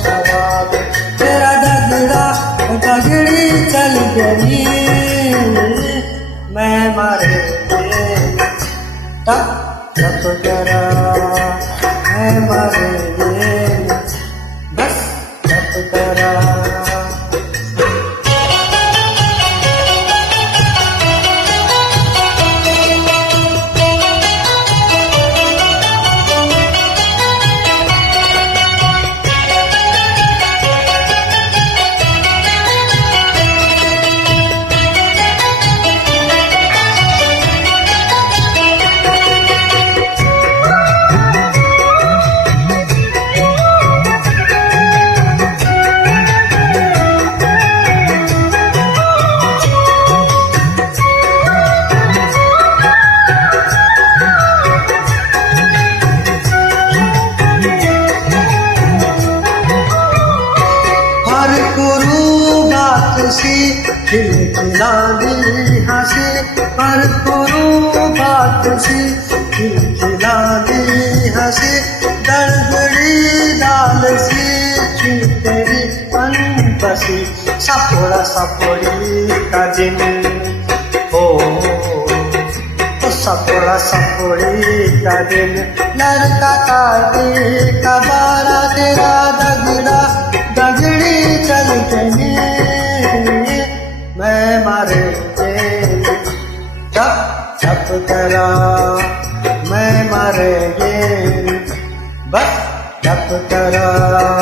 सवाब तेरा दगड़ा दगड़ी चल गई मैं मारे टप टप करा मैं मारे बस टप करा सी खिलखिलानी हंसी पर करूं बात सी खिलखिलानी हंसी दड़बड़ी दाल सी तेरी अनबसी सपोड़ा सपोड़ी का दिन हो सपोड़ा सपोड़ी का दिन लड़का काटी कबारा तेरा दगड़ा दगड़ी चल गई मैं मारे टप टप करा मैं मारे बस टप करा